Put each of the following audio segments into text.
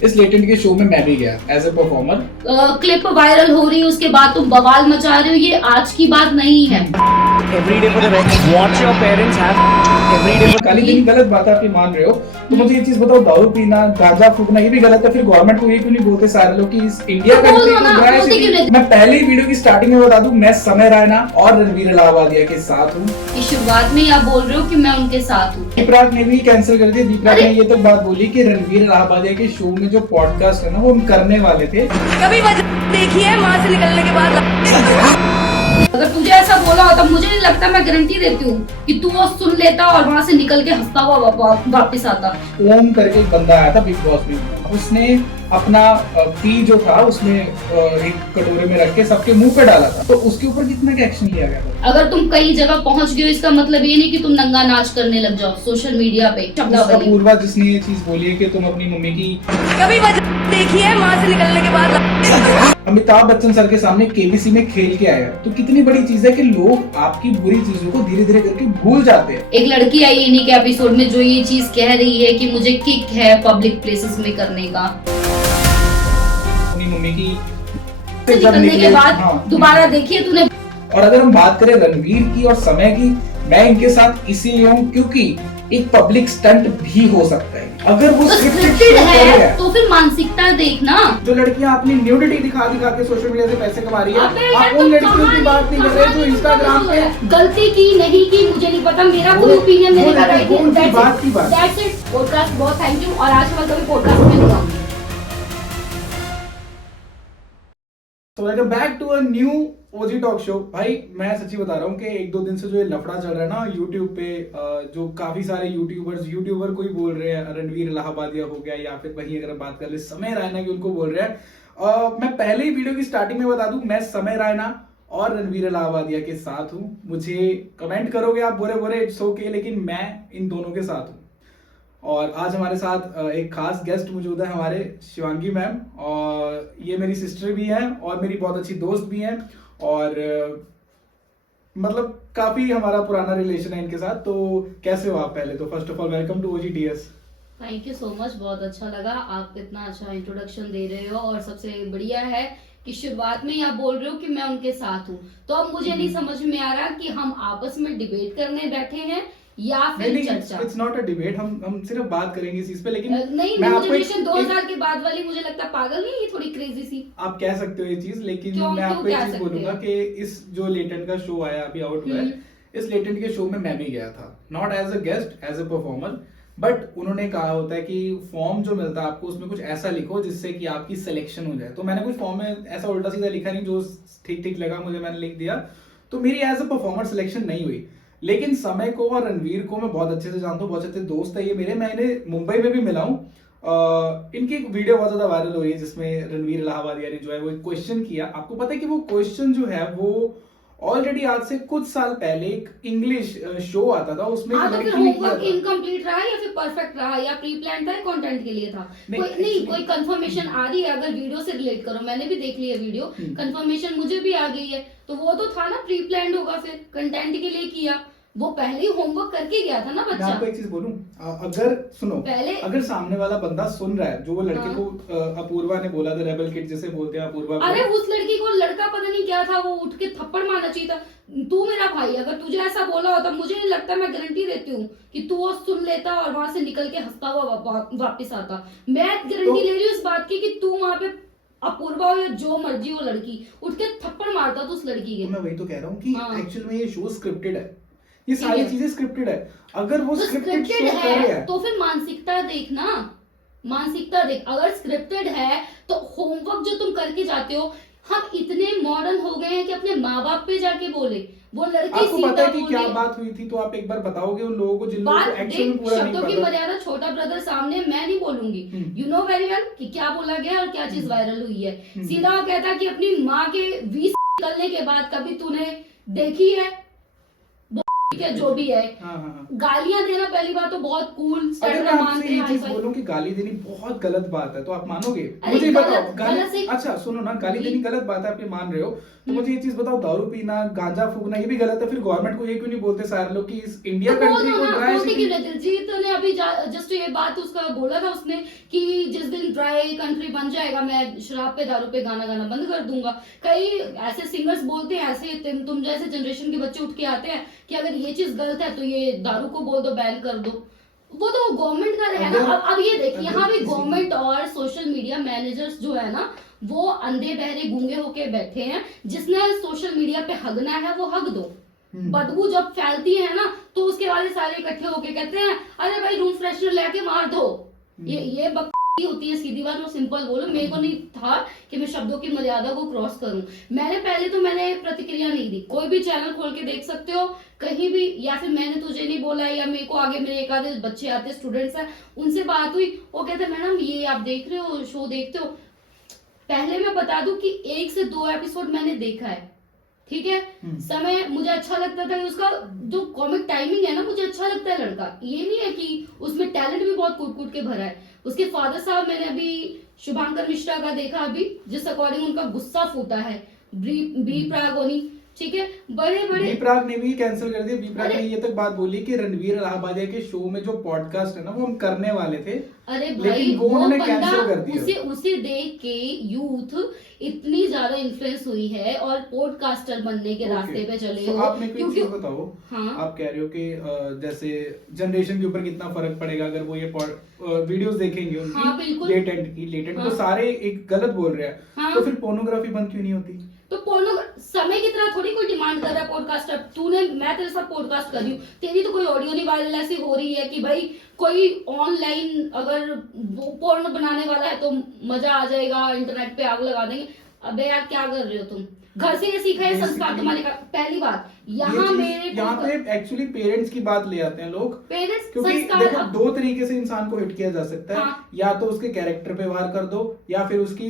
इस लेटेंट के शो में मैं भी गया as a performer. Clip viral हो रही है, उसके बाद तुम बवाल मचा रहे हो, ये आज की बात नहीं है। Every day for the record, what your parents have every day for काली कितनी गलत बात है, आप ये मान रहे हो तो मुझे ये चीज बताओ, दारू पीना गांजा फूकना ये भी गलत है, फिर गवर्नमेंट को ये क्यों नहीं बोलते सारे लोग कि इस इंडिया तो कंट्री बोलो को ना, ड्राई बोलते क्यों सिटी। नहीं? मैं पहले ही वीडियो की स्टार्टिंग में बता दूं, मैं समय रैना और रणवीर इलाहाबादिया के साथ हूँ। कि शुरुआत में ही आप बोल रहे हो कि मैं उनके साथ हूँ। दीपराग ने भी कैंसिल कर दिया। दीपराग ने ये तो बात बोली कि रणवीर इलाहाबादिया के शो में जो पॉडकास्ट है ना वो हम करने वाले थे। कभी वजह देखी है माँ से निकलने के बाद? अगर तुझे ऐसा बोला होता, मुझे नहीं लगता, मैं गारंटी देती हूँ कि तू वो सुन लेता और वहाँ से निकल के हंसता हुआ वापस आता। ओम करके एक बंदा आया था बिग बॉस में, उसने अपना पी जो था उसने एक कटोरे में रख के सबके मुंह पे डाला था, तो उसके ऊपर कितना का एक्शन लिया गया था। अगर तुम कई जगह पहुंच गए हो, इसका मतलब ये नहीं कि तुम नंगा नाच करने लग जाओ सोशल मीडिया पे। शब्दावली अपूर्वा जिसने ये चीज बोली है कि तुम अपनी मम्मी की कभी वजह देखी है माँ से निकलने के बाद? अमिताभ बच्चन सर के सामने केबीसी में खेल के आया, तो कितनी बड़ी चीज है कि लोग आपकी बुरी चीजों को धीरे धीरे करके भूल जाते हैं। एक लड़की आई इन्हीं के एपिसोड में जो ये चीज कह रही है कि मुझे किक है पब्लिक प्लेसेस में करने का। अपनी मम्मी की निकलने के बाद हाँ। दोबारा देखिए तूने। और अगर हम बात करें रणवीर की और समय की, मैं इनके साथ इसीलिए हूँ क्योंकि एक पब्लिक स्टंट भी हो सकता है। अगर वो तो स्क्रिप्टेड स्क्रिप्टेड है है तो फिर मानसिकता देखना। जो लड़कियां अपनी न्यूडिटी दिखा दिखा के सोशल मीडिया से पैसे कमा रही है, अबे यार, आप उन तुम लड़कियों की बात नहीं कर रहे जो इंस्टाग्राम पे गलती की नहीं की मुझे नहीं पता, मेरा कोई ओपिनियन वो नहीं कर रही वो उनकी बात की बात। That's it. पॉडकास्ट बहुत थैंक यू, और आज मैं कभी पॉडकास्ट में नहीं आऊंगी। तो welcome back to a new OG talk show. भाई मैं सच्ची बता रहा हूँ कि एक दो दिन से जो ये लफड़ा चल रहा है ना यूट्यूब पे, जो काफी सारे यूट्यूबर कोई बोल रहे हैं रणवीर इलाहाबादिया हो गया, या फिर वहीं अगर बात कर ले समय रैना की उनको बोल रहे हैं। मैं पहले ही वीडियो की स्टार्टिंग में बता दूं, मैं समय रैना और रणवीर इलाहाबादिया के साथ हूँ। मुझे कमेंट करोगे आप बुरे बुरे, इट्स ओके, लेकिन मैं इन दोनों के साथ हूँ। और आज हमारे साथ एक खास गेस्ट मौजूद है, हमारे शिवांगी मैम, और ये मेरी सिस्टर भी है और मेरी बहुत अच्छी दोस्त भी हैं, और मतलब काफी हमारा पुराना रिलेशन है इनके साथ। तो कैसे हो आप? पहले तो first of all welcome to OGTS। Thank you so much, बहुत अच्छा लगा, आप इतना अच्छा इंट्रोडक्शन दे रहे हो। और सबसे बढ़िया है कि शुरुआत में ही आप बोल रहे हो कि मैं उनके साथ हूँ, तो अब मुझे नहीं समझ में आ रहा कि हम आपस में डिबेट करने बैठे हैं या फिर चर्चा। इट्स नॉट अ डिबेट, हम सिर्फ बात करेंगे इस चीज पे। लेकिन नहीं, मैं न्यू आपको जनरेशन 2000 के बाद वाली मुझे लगता है पागल नहीं, ये थोड़ी क्रेजी सी। आप कह सकते हो ये चीज, लेकिन क्यों मैं आपको एक कह चीज सकते बोलूंगा हो? कि इस जो लेटेंट का शो आया अभी आउट हुआ है, इस लेटेंट के शो में मैं भी गया था, not as a guest, as a performer. But उन्होंने कहा होता है कि फॉर्म जो मिलता है आपको उसमें कुछ ऐसा लिखो जिससे कि आपकी सिलेक्शन हो जाए। तो मैंने कुछ फॉर्म में ऐसा उल्टा सीधा लिखा नहीं, जो ठीक ठीक लगा मुझे मैंने लिख दिया, तो मेरी एज अ परफॉर्मर सिलेक्शन नहीं हुई। लेकिन समय को और रणवीर को मैं बहुत अच्छे से जानता हूँ, बहुत अच्छे दोस्त है ये मेरे। मैं इन्हें मुंबई में भी मिला हूँ। इनकी एक वीडियो बहुत ज्यादा वायरल हो रही है जिसमें रणवीर इलाहाबादिया ने जो है वो एक क्वेश्चन किया। आपको पता है कि वो क्वेश्चन जो है वो ऑलरेडी आज से कुछ साल पहले एक इंग्लिश शो आता था, उसमें हाँ, एक तो फिर लड़की ने किया होमवर्क था। इनकम्प्लीट रहा या फिर परफेक्ट रहा, या प्री प्लान था, कंटेंट के लिए था? नहीं, नहीं कोई कंफर्मेशन आ रही है? अगर वीडियो से रिलेट करो, मैंने भी देख ली है वीडियो, कंफर्मेशन मुझे भी आ गई है, तो वो तो था ना प्री प्लान होगा, फिर कंटेंट के लिए किया, वो पहले ही होमवर्क करके गया था ना मैं बच्चा। आपको एक चीज बोलूं, अगर सुनो, पहले अगर सामने वाला बंदा सुन रहा है, जो वो लड़के हाँ। को अपूर्वा ने बोला था, रेबल किड जिसे बोलते हैं अपूर्वा को। अरे उस लड़की को लड़का पता नहीं क्या था, वो उठ के थप्पड़ मारना चाहिए था। तू मेरा भाई, अगर तुझे ऐसा बोला होता, मुझे नहीं लगता, मैं गारंटी देती हूँ कि तू वो सुन लेता और वहां से निकल के हंसता हुआ वापस आता। मैं गारंटी ले रही हूँ इस बात की कि तू वहां पे अपूर्वा हो या जो मर्जी हो, लड़की उठ के थप्पड़ मारता तो उस लड़की के। तो मैं वही तो कह रहा हूँ कि हाँ। एक्चुअल में ये शो स्क्रिप्टेड है, ये सारी चीजें स्क्रिप्टेड है। अगर वो तो स्क्रिप्टेड शो स्क्रिप्टेड कर रहे है हैं तो फिर मानसिकता देखना, मानसिकता देख। अगर स्क्रिप्टेड है तो होमवर्क जो तुम करके जाते हो, हम इतने मॉडर्न हो गए हैं कि अपने माँ बाप पे जाके बोले, वो लड़की आपको पता सीधा है कि क्या बोले। बात हुई थी, तो आप एक बार बताओगे उन लोगों को जिन लोगों बात को एक्चुअल में देख, पूरा नहीं शब्दों की पता। मर्यादा, छोटा ब्रदर सामने मैं नहीं बोलूंगी, यू नो वेरी वेल कि क्या बोला गया और क्या चीज वायरल हुई है। सीधा वो कहता कि अपनी माँ के 20 निकलने के बाद कभी तूने देखी है? ठीक है, जो भी है। हाँ हाँ हाँ। गालियां देना पहली बात तो बहुत कूल अगर स्टैंडर्ड मैं आपसे मानते ये हैं, चीज हाई-फाई। बोलूं कि गाली देनी बहुत गलत बात है तो आप मानोगे? अरे मुझे गलत- बताओ, गाली गलत से- अच्छा सुनो ना, गाली देनी गलत बात है, आप ये मान रहे हो, तो मुझे ये चीज बताओ, दारू पीना, गांजा फूकना ये भी गलत है, फिर गवर्नमेंट को ये क्यों नहीं बोलते सारे लोग कि इस इंडिया तो कंट्री बोलो को ना, ड्राई बोलते सिटी? क्यों नहीं? दिलजीत ने अभी जस्ट ये बात उसका बोला था उसने कि जिस दिन ड्राई कंट्री बन जाएगा मैं शराब पे दारू पे गाना गाना बंद कर दूंगा। कई ऐसे सिंगर्स बोलते हैं, ऐसे तुम जैसे जनरेशन के बच्चे उठ के आते हैं कि अगर ये चीज गलत है तो ये दारू को बोल दो, बैन कर दो। वो तो गवर्नमेंट का है ना। अब ये देखिए, यहाँ भी गवर्नमेंट और सोशल मीडिया मैनेजर्स जो है ना, वो अंधे बहरे गूंगे होके बैठे हैं। जिसने सोशल मीडिया पे हगना है वो हग दो। बदबू जब फैलती है ना तो उसके वाले सारे इकट्ठे होके कहते हैं अरे भाई रूम फ्रेशनर लेके मार दो। ये बकवास होती है, सीधी बात। मैं सिंपल बोलूं, मेरे को नहीं था कि मैं शब्दों की मर्यादा को क्रॉस करूं। मैंने प्रतिक्रिया नहीं दी। कोई भी चैनल खोल के देख सकते हो कहीं भी, या फिर मैंने तुझे नहीं बोला, या मेरे को आगे मेरे एक आधे बच्चे आते स्टूडेंट्स हैं, उनसे बात हुई, वो कहते मैडम ये आप देख रहे हो, शो देखते हो। पहले मैं बता दूं कि 1 से 2 एपिसोड मैंने देखा है, ठीक है। समय मुझे अच्छा लगता था कि उसका जो कॉमिक टाइमिंग है ना, मुझे अच्छा लगता है लड़का। ये नहीं है कि उसमें टैलेंट भी बहुत कूट कूट के भरा है। उसके फादर साहब मैंने अभी शुभांकर मिश्रा का देखा अभी, जिस अकॉर्डिंग उनका गुस्सा फूटा है, बी प्रागोनी, ठीक है। बड़े बड़े बी प्राग ने भी कैंसिल कर दिया। बी प्राग ने अरे- ये तक बात बोली कि रणवीर इलाहाबादिया के शो में जो पॉडकास्ट है ना वो हम करने वाले थे, अरे भाई लेकिन वो वो उन्होंने बंदा, कैंसिल कर दिया। उसे देख के यूथ इतनी ज्यादा इन्फ्लुएंस हुई है और पॉडकास्टर बनने के रास्ते पे चले तो हो। आप मेरे को एक चीज बताओ, हाँ। आप कह रहे हो कि जैसे जनरेशन के ऊपर कितना फर्क पड़ेगा अगर वो ये वीडियोस देखेंगे हाँ, उनकी, बिल्कुल। लेटेंट हाँ। तो सारे एक गलत बोल रहे हैं। हाँ। तो फिर पोर्नोग्राफी बंद क्यों नहीं होती? तो पोर्नो समय की तरह थोड़ी कोई डिमांड कर रहा है पॉडकास्टर। तूने, मैं तेरे साथ पॉडकास्ट कर रही हूँ, तेरी तो कोई ऑडियो नहीं वायरल ऐसी हो रही है कि भाई कोई ऑनलाइन अगर पोर्न बनाने वाला है तो मजा आ जाएगा, इंटरनेट पे आग लगा देंगे। अबे यार क्या कर रहे हो तुम? घर से ये सीखा है संस्कार तुम्हारे का। पहली बात यहाँ मेरे यहाँ पे एक्चुअली पेरेंट्स की बात ले आते हैं लोग, पेरेंट्स क्योंकि संस्कार। देखो 2 तरीके से इंसान को हिट किया जा सकता है। हाँ। या तो उसके कैरेक्टर पे वार कर दो, या फिर उसके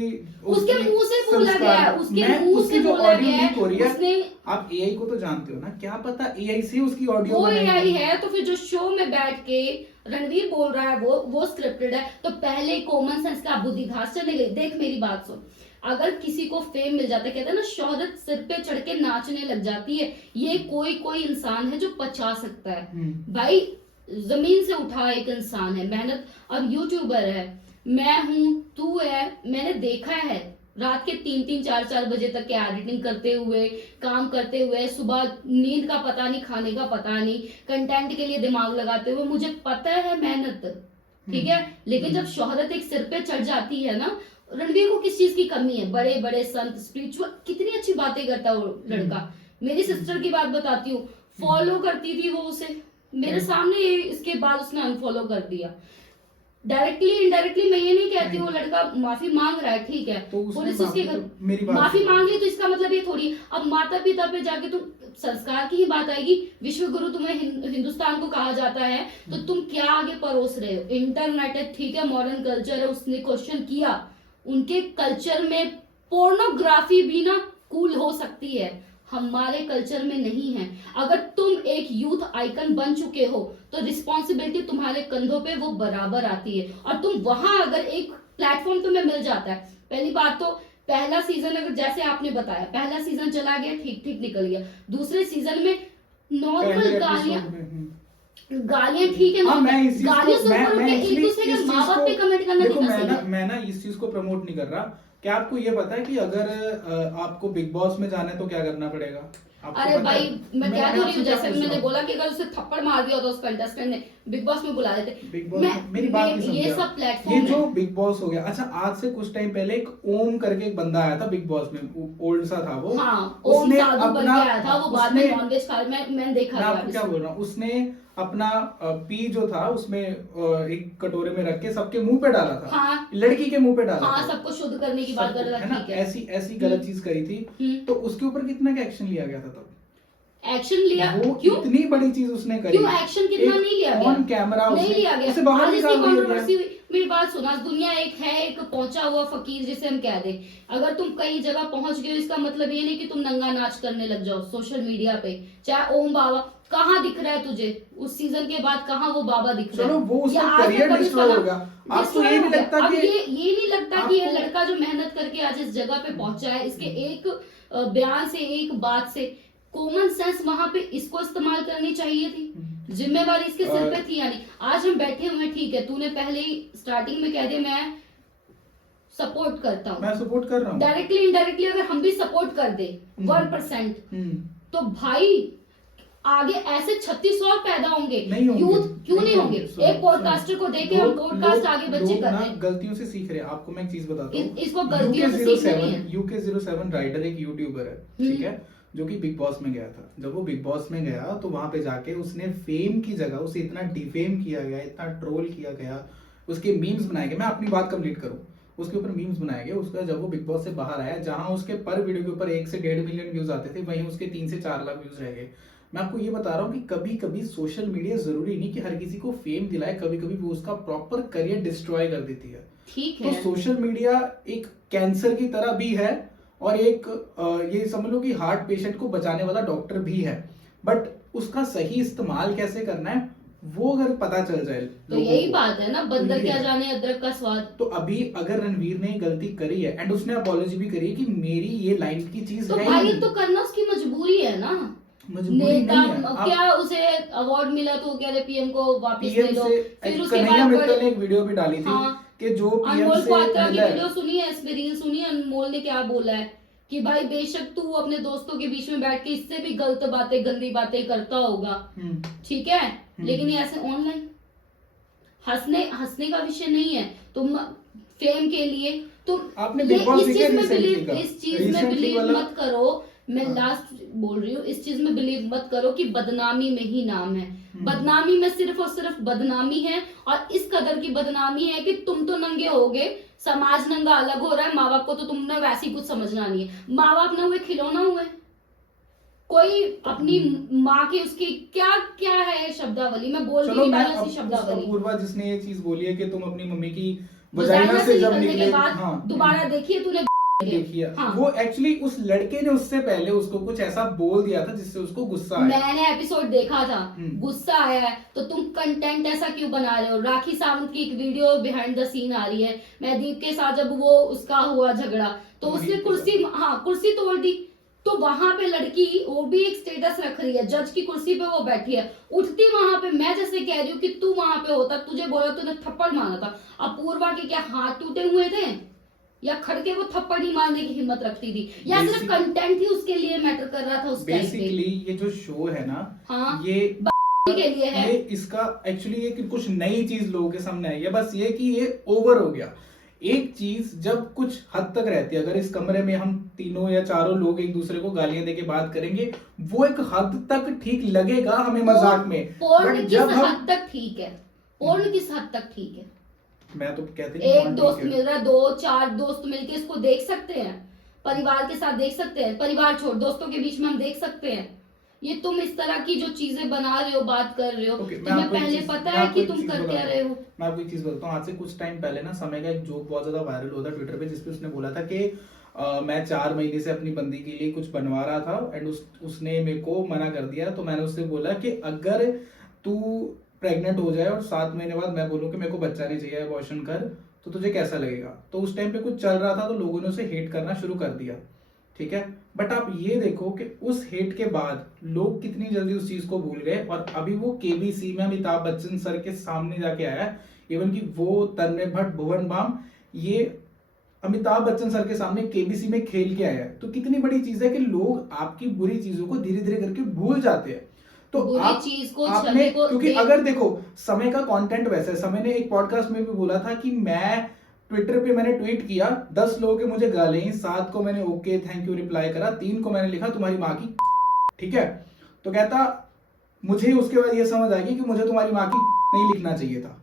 मुंह से बोला गया है, उसके मुंह से जो बोला ऑडियो गया लीक हो रही है, है, उसने आप एआई को तो जानते हो ना, क्या पता एआई से उसकी ऑडियो वो बनाई एआई है। है। तो फिर जो शो में बैठ के रणवीर बोल रहा है वो स्क्रिप्टेड है। तो पहले कॉमन सेंस का बुद्धि घास चले गई। देख मेरी बात सुन, अगर किसी को फेम मिल जाता है, कहते हैं ना शोहरत सिर पे चढ़ के नाचने लग जाती है, ये कोई इंसान है जो पचा सकता है। भाई जमीन से उठा एक इंसान है, मेहनत। अब यूट्यूबर है, मैं हूं, तू है, मैंने देखा है रात के 3-3, 4-4 बजे तक के एडिटिंग करते हुए, काम करते हुए, सुबह नींद का पता नहीं, खाने का पता नहीं, कंटेंट के लिए दिमाग लगाते हुए, मुझे पता है मेहनत, ठीक है। लेकिन जब शोहरत एक सिर पे चढ़ जाती है ना, रणवीर को किस चीज की कमी है? बड़े बड़े संत, स्पिरिचुअल, कितनी अच्छी बातें करता है वो लड़का। मेरी सिस्टर की बात बताती हूँ, फॉलो करती थी वो उसे, मेरे सामने, इसके बाद उसने अनफॉलो कर दिया। डायरेक्टली इनडायरेक्टली मैं ये नहीं कहती वो लड़का माफी मांग रहा है, ठीक है, तो उसने पुलिस उसके घर मेरी बात माफी सुनो। मांग ली, तो इसका मतलब ये थोड़ी अब माता पिता पे जाके तुम, संस्कार की ही बात आएगी। विश्व गुरु तुम्हें हिंदुस्तान को कहा जाता है, तो तुम क्या आगे परोस रहे हो? इंटरनेट है, ठीक है, मॉडर्न कल्चर है, उसने क्वेश्चन किया, उनके कल्चर में पोर्नोग्राफी भी ना कूल हो सकती है, हमारे कल्चर में नहीं है। अगर तुम एक यूथ आइकन बन चुके हो तो रिस्पॉन्सिबिलिटी तुम्हारे कंधों पे वो बराबर आती है। और तुम वहां अगर एक प्लेटफॉर्म तुम्हें मिल जाता है, पहली बात तो पहला सीजन अगर जैसे आपने बताया, पहला सीजन चला गया, ठीक ठीक निकल गया, दूसरे सीजन में नॉर्मल गालियां ठीक है, हाँ, मैं इस चीज गालियों को- से ऊपर उठ के actually एक दूसरे के इस माँ चीज बाप को- पे कमेंट करना देखो, कितना सही है? मैं ना इस चीज को प्रमोट नहीं कर रहा। क्या आपको ये पता है कि अगर आपको बिग बॉस में जाना है तो क्या करना पड़ेगा? आपको अरे पता भाई है? मैं क्या बोल रही हूँ, आपसे क्या जैसे पूछ रहा मैंने हूँ? बोला कि अगर उसे थप्पड़ मार दिया होता उस कंटेस्टेंट ने, बिग बॉस में बुला लेते। बिग बॉस मेरी बात नहीं ये समझा। सब प्लेटफॉर्म ये जो बिग बॉस हो गया, अच्छा आज से कुछ टाइम पहले एक ओम करके एक बंदा आया था बिग बॉस में, ओल्ड सा था वो। हाँ, ओम उसने साधु बन अपना- के आया था, वो बाद में उसने- नॉनवेज खा, मैंने देखा मैं था आपको क्या episode। बोल रहा हूँ, उसने अपना पी जो था उसमें एक कटोरे में रख के सबके मुंह पे डाला था। हाँ। लड़की के मुंह पे डाला हाँ, था। सबको शुद्ध करने की बात कर रहा है था, ना, ठीक है। ऐसी गलत चीज करी थी, तो उसके ऊपर कितना का एक्शन लिया गया था तब? एक्शन लिया वो क्यों? इतनी बड़ी चीज उसने करी, क्यों एक्शन कितना नहीं लिया गया? ऑन कैमरा नहीं लिया गया। उसे बाहर आज इसकी निकाल दिया गया। कंट्रोवर्सी हुई। मेरी बात सुना, दुनिया एक है, एक पहुंचा हुआ फकीर जिसे हम कह दे। अगर तुम कई जगह पहुंच गए, इसका मतलब ये नहीं कि तुम नंगा नाच करने लग जाओ सोशल मीडिया पे, चाहे ओम बाबा। कहाँ दिख रहा है तुझे उस सीजन के बाद? कहाँ वो बाबा दिख रहा है? चलो वो या उसका आज करियर तक कभी डिस्ट्रॉय सुना? होगा। आपको ये Destroy नहीं हो गया। लगता अब कि ये नहीं लगता कि ये आपको- लड़का जो मेहनत करके आज इस जगह पे पहुंचा है, इसके एक बयान से, एक बात से, कॉमन सेंस वहां पे इसको इस्तेमाल करनी चाहिए थी। जिम्मेवारी इसके सिर पे थी या नहीं? आज हम बैठे हुए हैं, ठीक है, तूने पहले ही स्टार्टिंग में कह दिया मैं सपोर्ट करता हूँ, मैं सपोर्ट कर रहा हूँ। डायरेक्टली इनडायरेक्टली अगर हम भी सपोर्ट कर दे 1%, तो भाई आगे ऐसे 36 और पैदा होंगे। नहीं होंगे। यूथ क्यों नहीं होंगे? सुनो, एक पॉडकास्टर को देखे हम पॉडकास्ट आगे बच्चे कर रहे हैं। गलतियों से सीख रहे हैं। आपको मैं एक चीज बताता हूँ, इसको गलतियों से सीखना नहीं है। UK07 राइडर एक यूट्यूबर है, ठीक है, जो कि बिग बॉस में गया था। जब वो बिग बॉस में गया तो वहां पे जाके उसने फेम की जगह उसे इतना डिफेम किया गया, इतना ट्रोल किया गया, उसके मीम्स बनाए गए। मैं अपनी बात कंप्लीट करूं, उसके ऊपर मीम्स बनाए गए। उसका जब वो बिग बॉस से बाहर आया, जहां उसके पर वीडियो के ऊपर 1 से 1.5 मिलियन व्यूज आते थे, वहीं उसके 3 से 4 लाख व्यूज रह गए। मैं आपको ये बता रहा हूँ कि कभी कभी सोशल मीडिया जरूरी नहीं कि हर किसी को फेम दिलाए, कभी कभी वो उसका प्रॉपर करियर डिस्ट्रॉय कर देती है। ठीक तो है, सोशल मीडिया एक कैंसर की तरह भी है और एक ये समझ लो कि हार्ट पेशेंट को बचाने वाला डॉक्टर भी है, बट उसका सही इस्तेमाल कैसे करना है वो अगर पता चल जाए तो लोगों यही को, बात है ना, तो बंदर ये क्या है। जाने अदरक का स्वाद। तो अभी अगर रणवीर ने गलती करी है एंड उसने अपॉलॉजी भी करी है कि मेरी ये लाइन की चीज तो है ही भाई नहीं। तो करना उसकी मजबूरी है ना। मजबूरी नेता नहीं है। आप क्या उसे अवार्ड मिला तो कह रहे पीएम को वापस ले पीएम लो, से फिर उसके कन्हैया बाद मित्तल ने एक वीडियो भी डाली थी हाँ। कि जो पीएम अनमोल से क्वात्रा की मिला है, वीडियो सुनी है, इसमें रील सुनी है, अनमोल ने क्या बोला है कि भाई बेशक तू अपने दोस्तों के बीच में बैठ के इससे भी गलत बातें, गंदी बातें करता होगा, ठीक है, लेकिन ये ऐसे ऑनलाइन हंसने का विषय नहीं है। तुम फेम के लिए तुम आपने ये बिग बॉस इस देखा चीज में recently बिलीव का? इस चीज में Recently बिलीव वाला- मत करो। मैं हाँ। लास्ट बोल रही हूँ, इस चीज में बिलीव मत करो कि बदनामी में ही नाम है। बदनामी में सिर्फ और सिर्फ बदनामी है, और इस कदर की बदनामी है कि तुम तो नंगे हो गए, समाज नंगा अलग हो रहा है, माँ बाप को तो तुमने वैसे ही कुछ समझना नहीं है। माँ बाप ना हुए खिलौना हुए, कोई अपनी माँ की उसकी क्या क्या है शब्दावली, मैं बोल चलो नहीं मैं पाई ऐसी शब्दावली। अपूर्वा जिसने ये चीज बोली है कि तुम अपनी मम्मी की वजाइना वजाइना से से जब निकलने निकले, के बाद हाँ, दोबारा देखिए तूने देखिए हाँ। वो एक्चुअली उस लड़के ने उससे पहले उसको कुछ ऐसा बोल दिया था जिससे उसको गुस्सा आया। मैंने एपिसोड देखा था, गुस्सा आया है तो तुम कंटेंट ऐसा क्यों बना रहे हो? राखी सावंत की एक वीडियो बिहाइंड द सीन आ रही है, महदीप के साथ जब वो उसका हुआ झगड़ा तो उसने कुर्सी तोड़ दी, तो वहां पे लड़की वो भी एक स्टेटस रख रही है, जज की कुर्सी पे वो बैठी है, उठती वहां पे। मैं जैसे कह रही हूँ कि तू वहां पे होता, तुझे बोला, तूने थप्पड़ मारा था, अपूर्वा के क्या हाथ टूटे हुए थे या खड़के वो थप्पड़ ही मारने की हिम्मत रखती थी, या सिर्फ कंटेंट ही उसके लिए मैटर कर रहा था उस टाइम पे? बेसिकली ये जो शो है ना, हाँ, ये के लिए है। ये इसका एक्चुअली ये कि कुछ नई चीज लोगों के सामने आई है, बस ये कि ये ओवर हो गया। एक चीज जब कुछ हद तक रहती है, अगर इस कमरे में हम तीनों या चारों लोग एक दूसरे को गालियां देके बात करेंगे, वो एक हद तक ठीक लगेगा हमें मजाक में, पोर्न बट किस जब हम हद तक ठीक है? पोर्न किस हद तक ठीक है? मैं तो कहते एक दोस्त मिल रहा है, 2-4 दोस्त मिलके इसको देख सकते हैं, परिवार के साथ देख सकते हैं, परिवार छोड़ दोस्तों के बीच में हम देख सकते हैं। ये तुम इस तरह की जो चीजें बना रहे हो, बात कर रहे हो, तुम्हें पहले पता है कि तुम कर क्या रहे हो। मैं आपको एक चीज बताता हूँ। आज से कुछ टाइम पहले ना समय का एक जोक बहुत ज्यादा वायरल हुआ था ट्विटर पे, जिसपे उसने बोला था कि मैं 4 महीने से अपनी बंदी के लिए कुछ बनवा रहा था एंड उसने मेरे को मना कर दिया। तो मैंने उससे बोला कि अगर तू प्रेग्नेंट हो जाए और 7 महीने बाद मैं बोलूँ कि मेरे को बच्चा नहीं चाहिए, अबॉर्शन कर, तो तुझे कैसा लगेगा? तो उस टाइम पे कुछ चल रहा था तो लोगों ने उसे हेट करना शुरू कर दिया, ठीक है। बट आप ये देखो कि उस हेट के बाद लोग कितनी जल्दी उस चीज को भूल गए, और अभी वो केबीसी में अमिताभ बच्चन सर के सामने जाके आया। इवन कि वो तन्मय भट्ट, भुवन बाम, ये अमिताभ बच्चन सर के सामने केबीसी में खेल के आया है। तो कितनी बड़ी चीज है कि लोग आपकी बुरी चीजों को धीरे धीरे करके भूल जाते हैं। तो बुरी आप चीज को, आपने, छवि को क्योंकि अगर देखो समय का कंटेंट वैसा है, समय ने एक पॉडकास्ट में भी बोला था कि मैं ट्विटर पे मैंने ट्वीट किया, 10 लोगों के मुझे गालें, 7 को मैंने ओके थैंक यू रिप्लाई करा, 3 को मैंने लिखा तुम्हारी माँ की, ठीक है। तो कहता मुझे उसके बाद ये समझ आई कि मुझे तुम्हारी माँ की नहीं लिखना चाहिए था,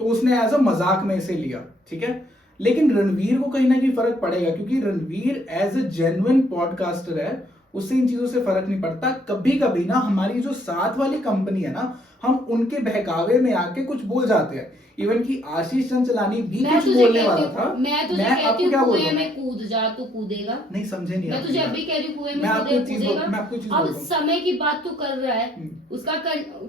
तो उसने एज अ मजाक में इसे लिया, ठीक है। लेकिन रणवीर को कहीं ना कहीं फर्क पड़ेगा, क्योंकि Ranveer as a genuine podcaster है, उससे इन चीजों से फर्क नहीं पड़ता। कभी कभी ना हमारी जो साथ वाली कंपनी है ना, हम उनके बहकावे में आके कुछ बोल जाते हैं। इवन कि आशीष चंचलानी भी मैं कुछ तुझे बोलने वाला कहती था। हूँ, मैं तुझे आपको कहती हूँ क्या बोल कुएं रहा हूँ? में कूद जा, तू कूदेगा? नहीं समझे नहीं मैं आप तुझे मेरी अभी बात। कह रही हूँ कुएं में मैं आपको एक चीज कूदेगा। मैं आपको एक चीज अब बोल रहा हूँ। समय की बात तू कर रहा है, हम्म। उसका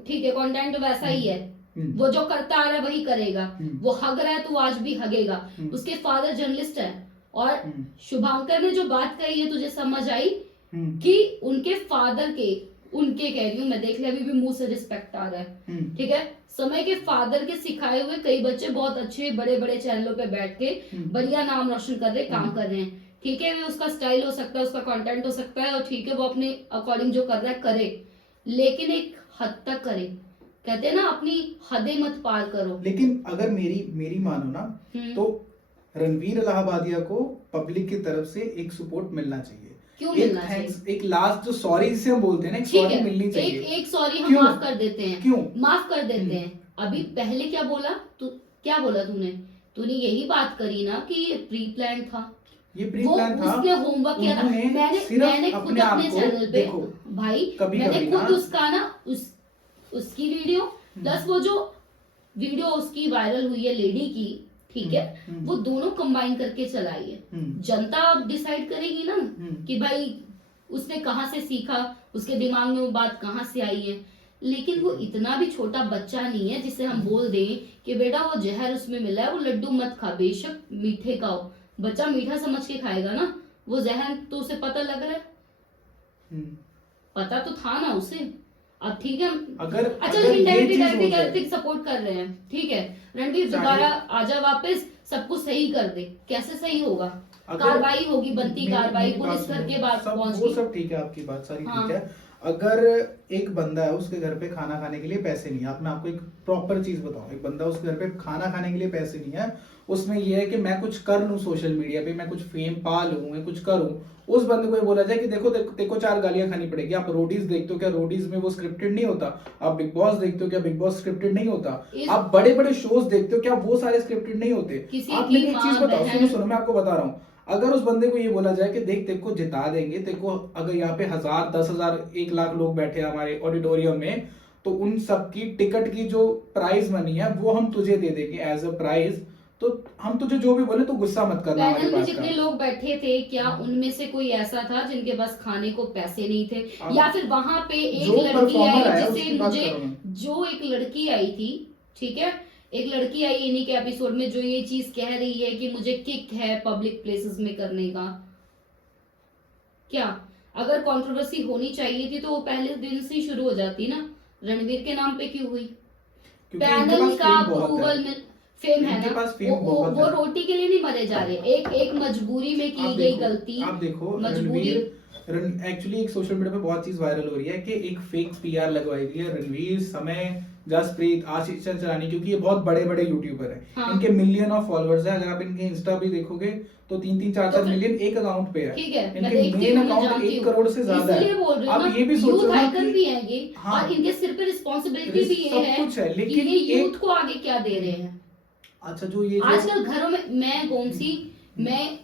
ठीक है, कंटेंट वैसा ही है, वो जो करता आ रहा है वही करेगा, वो हग रहा है तो आज भी हगेगा। उसके फादर जर्नलिस्ट है, और शुभांकर ने जो बात कही है तुझे समझ आई कि उनके फादर के, उनके कह रही हूँ मैं, देख ले अभी भी मुंह से रिस्पेक्ट आ रहा है, ठीक है। समय के फादर के सिखाए हुए कई बच्चे बहुत अच्छे बड़े बड़े चैनलों पे बैठ के बढ़िया नाम रोशन कर रहे, काम कर रहे हैं, ठीक है। वो उसका स्टाइल हो सकता है, उसका कंटेंट हो सकता है, और ठीक है वो अपने अकॉर्डिंग जो कर रहा है करे, लेकिन एक हद तक करे। कहते हैं ना अपनी हदें मत पार करो। लेकिन अगर मेरी मानो ना, तो रणवीर इलाहाबादिया को पब्लिक की तरफ से एक सपोर्ट मिलना चाहिए। क्यों एक मिलना थैंक्स, चाहिए? एक लास्ट जो सॉरी जिसे हम बोलते हैं ना, एक ठीक सॉरी है, मिलनी चाहिए। एक सॉरी हम क्यों? माफ कर देते हैं, क्यों? माफ कर देते हैं। अभी पहले क्या बोला तू, क्या बोला तूने यही बात करी ना कि ये प्री प्लान था, ये प्री वो प्लान था। उसने होमवर्क किया था। उन्होंने मैंने सिर्फ खुद अपने आप अपने को चैनल पे देखो, भाई कभी मैंने कभी खुद ना, उसका ना उसकी वीडियो प्लस वो जो वीडियो उसकी वायरल हुई है लेडी की, ठीक है, वो दोनों कंबाइन करके चलाई है। जनता अब डिसाइड करेगी ना कि भाई उसने कहाँ से सीखा, उसके दिमाग में वो बात कहाँ से आई है। लेकिन वो इतना भी छोटा बच्चा नहीं है जिसे हम बोल दें कि बेटा वो जहर उसमें मिला है, वो लड्डू मत खा, बेशक मीठे का हो, बच्चा मीठा समझ के खाएगा ना, वो जहर तो उसे पता लग रहा है, पता तो था ना उसे। अब ठीक है, अगर अच्छा अगर लेकिन ये चीज हो जाए, डायरेक्टली सपोर्ट कर रहे हैं, ठीक है, रणवीर दोबारा आजा वापस, सब कुछ सही कर दे। कैसे सही होगा? कार्रवाई होगी, बनती कार्रवाई, पुलिस घर के बाद पहुंच वो गई। सब ठीक है, आपकी बात सारी हाँ। ठीक है। अगर एक बंदा है उसके घर पे खाना खाने के लिए पैसे नहीं है, आप मैं आपको एक प्रॉपर चीज बताऊं, एक बंदा उसके घर पे खाना खाने के लिए पैसे नहीं है, उसमें ये है कि मैं कुछ कर लूं सोशल मीडिया पे, मैं कुछ फेम पा लूं, मैं कुछ करूं, उस बंदे को ये बोला जाए कि देखो देखो 4 गालियां खानी पड़ेगी। आप रोडीज देखते हो क्या? रोडीज में वो स्क्रिप्टेड नहीं होता। आप बिग बॉस देखते हो क्या? बिग बॉस स्क्रिप्टेड नहीं होता। आप बड़े बड़े शोज देखते हो क्या? वो सारे स्क्रिप्टेड नहीं होते। आप मेरे को एक चीज बताओ, सुनो सुनो, मैं आपको बता रहा हूँ, अगर उस बंदे को ये बोला जाए कि देख तेरे को जिता देंगे, तेरे को अगर यहाँ पे 1000, 10,000, 1 लाख लोग बैठे हैं हमारे ऑडिटोरियम में, तो उन सब की टिकट की जो प्राइज मनी है वो हम तुझे दे देंगे एज अ प्राइज, तो हम तुझे जो भी बोले तो गुस्सा मत करना हमारी पैनल में बात जितने का। लोग बैठे थे, क्या उनमें से कोई ऐसा था जिनके पास खाने को पैसे नहीं थे? या फिर वहां पे एक जो लड़की performer आई आया, जिसे उसकी बात मुझे, कर रहा हूं। जो एक लड़की आई थी, ठीक है, एक लड़की आई इन्हीं के एपिसोड में जो ये चीज कह रही है कि मुझे किक है पब्लिक प्लेसेस में करने का। क्या अगर कंट्रोवर्सी होनी चाहिए थी तो वो पहले दिन से ही शुरू हो जाती ना, रणवीर के नाम पे क्यों हुई? क्योंकि इनके पैनल पास का fame बहुत है। अप्रूवल में फेम है इनके ना, पास fame वो बहुत है। रोटी के लिए नहीं मरे जा रहे, एक मजबूरी में की गई गलती। आप देखो मजबूरी। एक्चुअली एक सोशल मीडिया पे बहुत चीज वायरल हो रही है कि एक फेक पीआर लगवाई गई है रणवीर, समय, जसप्रीत, आशीष चंचलानी, क्योंकि ये बहुत बड़े बड़े यूट्यूबर हैं। हाँ। इनके मिलियन ऑफ फॉलोअर्स हैं। अगर आप इनके इंस्टा भी देखोगे तो 3-3, 4-4 तो फिर- मिलियन एक अकाउंट पे है। ठीक है, मैं इनके देखती मेन हूँ, मैं अकाउंट जानती 1 हूँ। करोड़ से ज्यादा इसलिए है। बोल रही हूँ आप ना, ये भी सोचो यूथ ना आइकन कि भी है ये, हाँ। और इनके सिर पे रिस्पॉन्सिबिलिटी भी ये सब है कुछ है, कि लेकिन ये एक- यूथ को आगे क्या दे रहे हैं। अच्छा जो ये आजकल घरों में, मैं गोमसी, मैं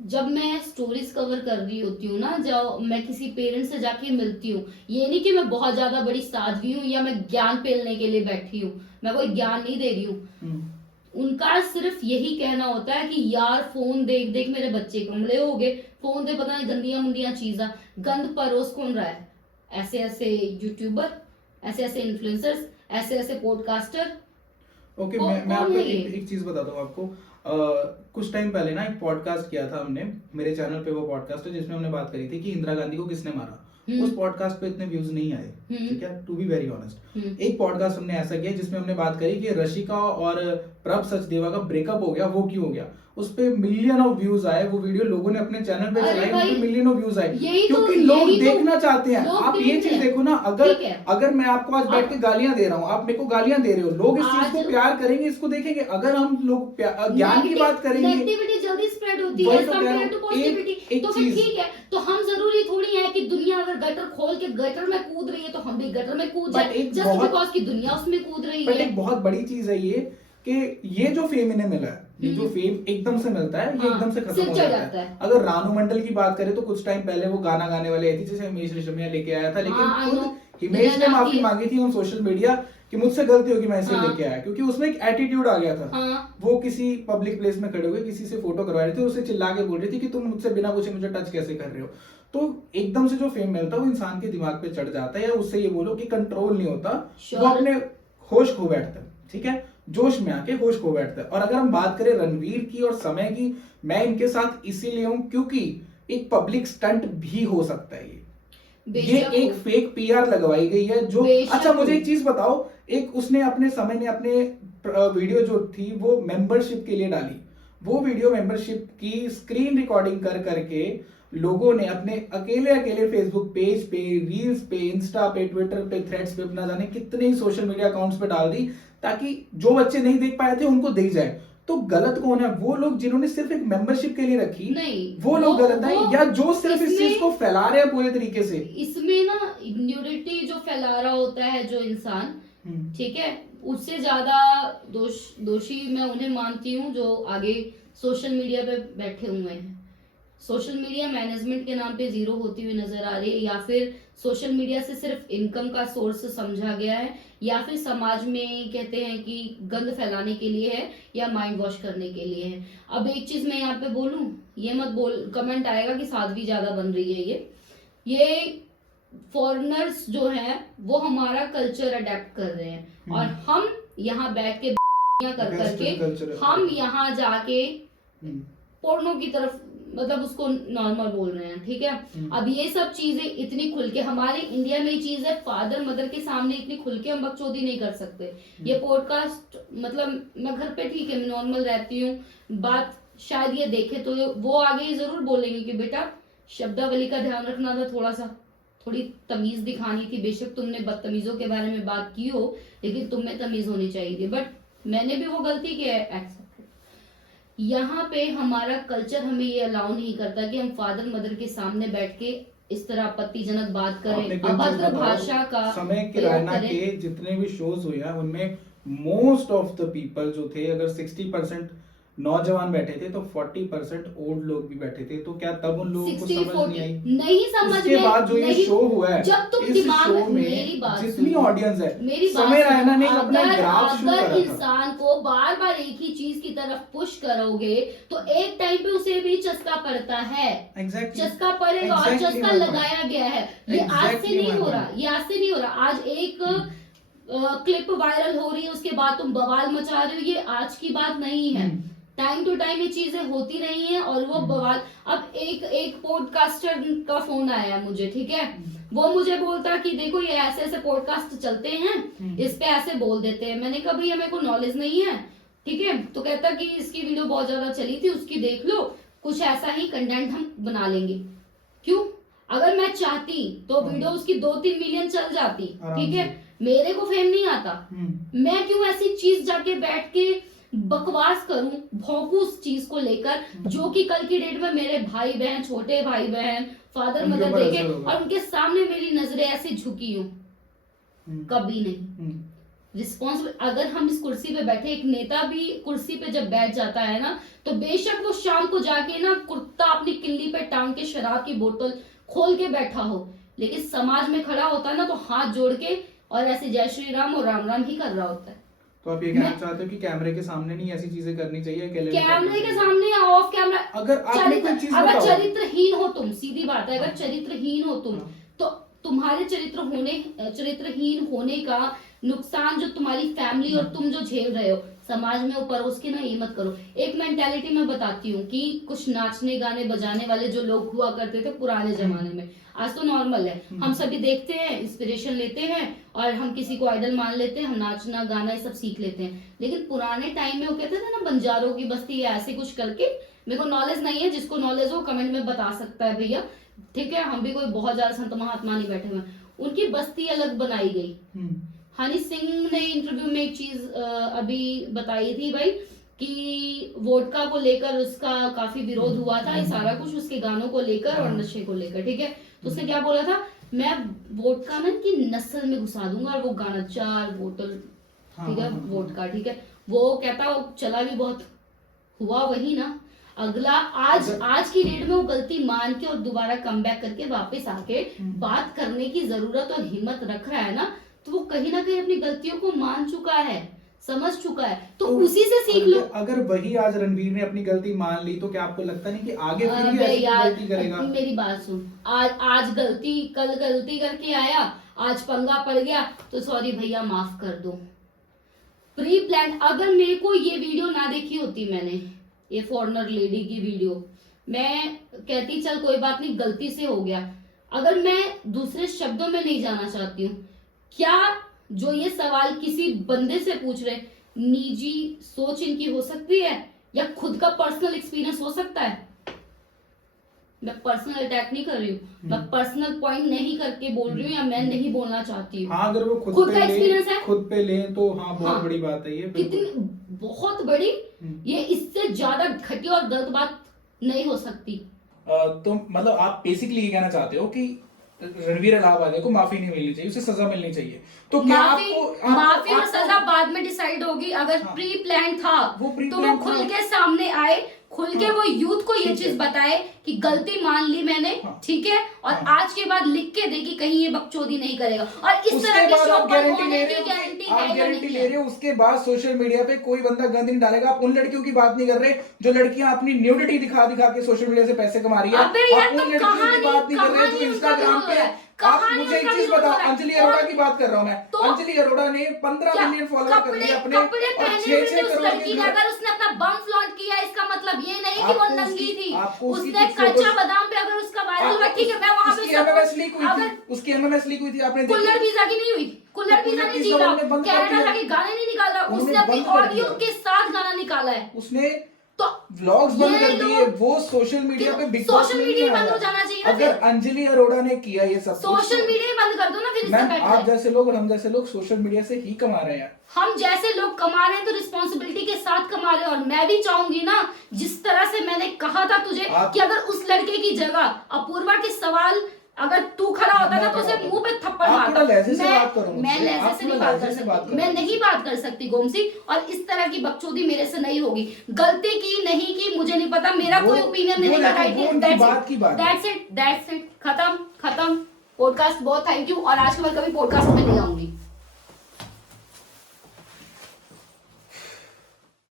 जब मैं स्टोरीज कवर कर रही होती हूँ ना, जब मैं किसी पेरेंट्स से जाके मिलती हूँ, ये नहीं कि मैं बहुत ज्यादा बड़ी साध्वी हूँ या मैं ज्ञान पेलने के लिए बैठी हूँ, मैं कोई ज्ञान नहीं दे रही हूँ। उनका सिर्फ यही कहना होता है कि यार फोन देख देख मेरे बच्चे कमले हो गए, फोन दे पता नहीं गंदिया मुंदिया चीजा, गंद परोस कौन रहा है? ऐसे ऐसे यूट्यूबर, ऐसे ऐसे इन्फ्लुएंसर्स, ऐसे ऐसे पॉडकास्टर। ओके, वो मैं कौन आपको है ये? एक चीज बताता हूँ आपको। कुछ टाइम पहले ना एक पॉडकास्ट किया था हमने, मेरे चैनल पे वो पॉडकास्ट है जिसमें हमने बात करी थी कि इंदिरा गांधी को किसने मारा। उस पॉडकास्ट पे इतने व्यूज नहीं आए, ठीक है, टू बी वेरी ऑनेस्ट। एक पॉडकास्ट हमने ऐसा किया जिसमें हमने बात करी कि रशिका और प्रभ सचदेवा का ब्रेकअप हो गया, वो क्यों हो गया। उस पे मिलियन ऑफ व्यूज आए, वो वीडियो लोगों ने अपने चैनल पे अरे चलाई, भाई, उस पे मिलियन ऑफ व्यूज आए, यही तो- क्योंकि लोग यही तो- देखना चाहते हैं। लोग आप ये देख चीज रहे हैं। देखो ना, ठीक है। अगर मैं आपको आज बैठ के गालियां दे रहा हूँ, आप मेरे को गालियां दे रहे हो, लोग इस चीज को आज- प्यार करेंगे, इसको देखेंगे। अगर हम लोग ज्ञान की बात करेंगे, नेगेटिविटी जल्दी स्प्रेड होती वही है तो कह रहा कंपेयर टू हूँ। पॉजिटिविटी। एक तो फिर चीज- ठीक है, तो हम जरूरी थोड़ी है कि दुनिया अगर गटर खोल के गटर में कूद रही है तो हम भी गटर में कूद But जाए, एक जस्ट बहुत- बिकॉज की दुनिया उसमें कूद रही बट है। एक बहुत बड़ी चीज है ये कि ये जो फेम इन्हें मिला है, ये जो फेम एकदम से मिलता है, ये हाँ, एकदम से खत्म सिर हो चढ़ जाता जाता है। है। अगर रानू मंडल की बात करें तो कुछ टाइम पहले वो गाना गाने वाले आई थी, जैसे उमेश रेशमिया लेके आया था, लेकिन हाँ, I खुद know। हिमेश ने बिना नाम माफी दिए। मांगी थी ऑन सोशल मीडिया कि मुझसे गलती होगी, मैं इसे हाँ। लेके आया, क्योंकि उसमें एक एटीट्यूड आ गया था। हाँ। वो किसी पब्लिक प्लेस में खड़े हुए किसी से फोटो करवा रहे थे, उसे चिल्ला के बोल रही थी कि तुम मुझसे बिना पूछे मुझे टच कैसे कर रहे हो। तो एकदम से जो फेम मिलता है वो इंसान के दिमाग पे चढ़ जाता है, या उससे ये बोलो कि कंट्रोल नहीं होता, वो Sure. अपने होश खो बैठता है, ठीक है, जोश में आके होश खो बैठता है। और अगर हम बात करें रणवीर की और समय की, मैं इनके साथ इसीलिए हूं क्योंकि एक पब्लिक स्टंट भी हो सकता है। ये बेशक एक हो। फेक पीआर लगवाई गई है जो, बेशक अच्छा मुझे हो। एक चीज बताओ, एक उसने अपने समय ने अपने वीडियो जो थी वो मेंबरशिप के लिए डाली, वो वीडियो मेंबरशिप की स्क्रीन रिकॉर्डिंग कर करके लोगों ने अपने अकेले अकेले फेसबुक पेज पे, रील्स पे, इंस्टा पे, ट्विटर पे, थ्रेड्स पे, ना जाने कितने ही सोशल मीडिया अकाउंट्स पे डाल दी, ताकि जो बच्चे नहीं देख पाए थे उनको देख जाए। तो गलत कौन है? वो लोग जिन्होंने सिर्फ एक मेंबरशिप के लिए रखी, नहीं, वो लोग गलत है, या जो सिर्फ इस इसमें- चीज को फैला रहे हैं पूरे तरीके से? इसमें ना न्यूडिटी जो फैला रहा होता है जो इंसान, ठीक है, उससे ज्यादा दोषी मैं उन्हें मानती हूँ जो आगे सोशल मीडिया पे बैठे हुए हैं। सोशल मीडिया मैनेजमेंट के नाम पे जीरो होती हुई नजर आ रही है, या फिर सोशल मीडिया से सिर्फ इनकम का सोर्स समझा गया है, या फिर समाज में कहते हैं कि गंद फैलाने के लिए है या माइंड वॉश करने के लिए है। अब एक चीज मैं यहाँ पे बोलूं, ये मत बोल, कमेंट आएगा कि साध्वी ज्यादा बन रही है। ये फॉरेनर्स जो हैं वो हमारा कल्चर अडेप्ट कर रहे हैं, और हम यहाँ बैठ के कर करके हम यहाँ जाके पोर्नो की तरफ मतलब उसको नॉर्मल बोल रहे हैं, ठीक है। अब ये सब चीजें इतनी खुल के हमारे इंडिया में ही चीज है, फादर मदर के सामने इतनी खुल के हम बकचोदी नहीं कर सकते। ये पॉडकास्ट मतलब मैं घर पे ठीक है मैं नॉर्मल रहती हूँ, बात शायद ये देखे तो वो आगे जरूर बोलेंगे कि बेटा शब्दावली का ध्यान रखना था, थोड़ी तमीज दिखानी थी। बेशक तुमने बदतमीजों के बारे में बात की हो, लेकिन तुम में तमीज होनी चाहिए थी, बट मैंने भी वो गलती की है, एक्सेप्ट। यहाँ पे हमारा कल्चर हमें ये अलाउ नहीं करता कि हम फादर मदर के सामने बैठ के इस तरह आपत्तिजनक बात करें, अभद्र भाषा का समय के रैना के जितने भी शोज हुए हैं उनमें मोस्ट ऑफ द पीपल जो थे, अगर 60% नौजवान बैठे थे तो 40% ओल्ड लोग भी बैठे थे। तो क्या तब उन लोगों को समझ नहीं आई? नहीं समझ इसके बाद जो ये शो हुआ है, जब तुम इस दिमाग शो में मेरी बात जितनी सुनो, ऑडियंस है, मेरी बात समय रैना ने सुनो, अपना ग्राफ शुरू अगर करा था। इंसान को बार बार एक ही चीज की तरफ पुश करोगे तो एक टाइम पे उसे भी चस्का पड़ता है। Exactly. चस्का पड़ेगा और Exactly चस्का my लगाया गया है। ये आज से Exactly नहीं my हो point. रहा, ये आज से नहीं हो रहा। आज एक क्लिप वायरल हो रही है, उसके बाद तुम बवाल मचा रहे हो, ये आज की बात नहीं है। टाइम टू टाइम ये चीजें होती रही हैं और वो बवाल। अब एक पॉडकास्टर का फोन आया मुझे, ठीक है, वो मुझे बोलता कि देखो ये ऐसे ऐसे पॉडकास्ट चलते हैं, इस पे ऐसे बोल देते हैं। मैंने कहा भैया मेरे को नॉलेज नहीं है, ठीक है। तो कहता कि इसकी वीडियो बहुत ज्यादा चली थी, उसकी देख लो, कुछ ऐसा ही कंटेंट हम बना लेंगे। क्यों? अगर मैं चाहती तो वीडियो उसकी 2-3 मिलियन चल जाती, ठीक है, मेरे को फेम नहीं आता। मैं क्यों ऐसी चीज जाके बैठ के बकवास करूं, भौंकू उस चीज को लेकर, जो कि कल की डेट में मेरे भाई बहन, छोटे भाई बहन, फादर मदर देखे और उनके सामने मेरी नजरें ऐसे झुकी हूं, कभी नहीं। रिस्पॉन्सिबल, अगर हम इस कुर्सी पे बैठे, एक नेता भी कुर्सी पे जब बैठ जाता है ना, तो बेशक वो शाम को जाके ना कुर्ता अपनी किल्ली पे टांग के शराब की बोतल खोल के बैठा हो, लेकिन समाज में खड़ा होता है ना तो हाथ जोड़ के और ऐसे जय श्री राम और राम राम ही कर रहा होता है। तो आप ये कहना चाहते हो कि कैमरे के सामने नहीं ऐसी चीजें करनी चाहिए? कैमरे के सामने या ऑफ कैमरा, अगर आपने कोई चीज अगर बताओ, चरित्रहीन हो तुम, सीधी बात है, अगर चरित्रहीन हो तुम, तो तुम्हारे चरित्रहीन होने का नुकसान जो तुम्हारी फैमिली और तुम जो झेल रहे हो समाज में, ऊपर उसके ना ये मत करो। एक मेंटालिटी मैं बताती हूँ कि कुछ नाचने गाने बजाने वाले जो लोग हुआ करते थे पुराने जमाने में, आज तो नॉर्मल है, हम सभी देखते हैं, इंस्पिरेशन लेते हैं और हम किसी को आइडल मान लेते हैं, हम नाचना गाना ये सब सीख लेते हैं। लेकिन पुराने टाइम में वो कहते थे ना बंजारों की बस्ती है, ऐसे कुछ करके, मेरे को नॉलेज नहीं है, जिसको नॉलेज हो कमेंट में बता सकता है भैया, ठीक है, हम भी कोई बहुत ज्यादा संत महात्मा नहीं बैठे हुए। उनकी बस्ती अलग बनाई गई। हनी सिंह ने इंटरव्यू में एक चीज अभी बताई थी भाई, कि वोडका को लेकर उसका काफी विरोध हुआ था, ये सारा कुछ उसके गानों को लेकर और नशे को लेकर, ठीक है। तो उसने क्या बोला था, मैं वोडका ना की नस्ल में घुसा दूंगा, और वो गाना 4 बोतल, ठीक है, वोडका, ठीक है, वो कहता चला भी बहुत, हुआ वही ना। अगला आज की डेट में वो गलती मान के और दोबारा कम बैक करके वापस आके बात करने की जरूरत और हिम्मत रख रहा है ना, तो वो कहीं ना कहीं अपनी गलतियों को मान चुका है, समझ चुका है, तो उसी से सीख लो। अगर वही आज रणवीर ने अपनी गलती मान ली तो क्या आपको लगता नहीं कि आगे फिर भी अबे ऐसी यार, गलती करेगा? मेरी बात सुन, आज गलती, कल गलती करके आया, आज पंगा पड़ गया तो सॉरी भैया माफ कर दो। प्री प्लान, अगर मेरे को ये वीडियो ना देखी होती मैंने, ये फॉरेनर लेडी की वीडियो, मैं कहती चल कोई बात नहीं गलती से हो गया। अगर मैं दूसरे शब्दों में नहीं जाना चाहती हूँ, क्या जो ये सवाल किसी बंदे से पूछ रहे, निजी सोच इनकी हो सकती है या खुद का पर्सनल एक्सपीरियंस हो सकता है? मैं पर्सनल अटैक नहीं कर रही हूँ, मैं पर्सनल पॉइंट नहीं करके बोल रही हूँ या मैं नहीं बोलना चाहती हूँ। हाँ, अगर वो खुद का एक्सपीरियंस है, खुद पे ले तो हाँ बहुत हाँ, बड़ी बात है ये, कितनी बहुत बड़ी, ये इससे ज्यादा घटिया और गलत बात नहीं हो सकती। तो मतलब आप बेसिकली ये कहना चाहते हो कि रणवीर इलाहाबादी को माफी नहीं मिलनी चाहिए, उसे सजा मिलनी चाहिए। तो क्या माफी और सजा बाद में डिसाइड होगी। अगर प्री प्लान था तो वो खुल के सामने आए, खुल के वो यूथ को ये चीज बताए कि गलती मान ली मैंने, ठीक है, और आज के बाद लिख के दे कि कहीं ये बकचोदी नहीं करेगा। और इस तरह के शो पर होने की गारंटी है या गारंटी नहीं ले रहे हो, उसके बाद सोशल मीडिया पे कोई बंदा गंद नहीं डालेगा। आप उन लड़कियों की बात नहीं कर रहे जो लड़कियां अपनी न्यूडिटी दिखा दिखा के सोशल मीडिया से पैसे कमा रही है। अबे यार, आप उन तुम लड़कियों की बात नहीं कर रहे जो कहानी इंस्टाग्राम पे है। आप मुझे एक चीज बताओ, अंजलि अरोड़ा की बात कर रहा हूँ मैं। अंजली अरोड़ा ने 15 मिलियन फॉलोअर कर लिए अपने, और 6-6 करोड़ की अगर उसने अपना बम फ्लॉन्ट किया, इसका मतलब ये नहीं कि वो नंगी थी। आपको उसने कच्चा बादाम पे अगर उसका वायरल हुआ, ठीक है, मैं वहां पे एमएमएस लीक हुई थी, उसकी एमएमएस लीक हुई थी, आपने कुल्लर वीजा की नहीं हुई, कुल्लर वीजा नहीं जी रहा, कनाडा जाके गाने नहीं निकाल रहा, उसने अपनी ऑडियो के साथ गाना निकाला है। उसने तो व्लॉग्स बंद कर दिए, वो सोशल मीडिया पे बिग बॉस सोशल मीडिया बंद हो जाना चाहिए। अगर अंजलि अरोड़ा ने किया ये सब, सोशल मीडिया बंद कर दो ना फिर। मैम, आप जैसे लोग और हम जैसे लोग सोशल मीडिया से ही कमा रहे हैं। हम जैसे लोग कमा रहे हैं तो रिस्पॉन्सिबिलिटी के साथ कमा रहे हैं। और मैं भी चाहूंगी ना, जिस तरह से मैंने कहा था तुझे कि अगर उस लड़के की जगह अपूर्वा के सवाल अगर तू खड़ा होता ना तो उसे मुंह पे थप्पड़ मारता। मैं लहजे से नहीं बात कर सकती, मैं नहीं बात कर सकती गोमसी, और इस तरह की बकचोदी मेरे से नहीं होगी। गलती की नहीं की मुझे नहीं पता, मेरा कोई ओपिनियन नहीं। दैट्स इट, खत्म। पॉडकास्ट बहुत थैंक यू, और आज के बाद कभी पॉडकास्ट में नहीं आऊंगी।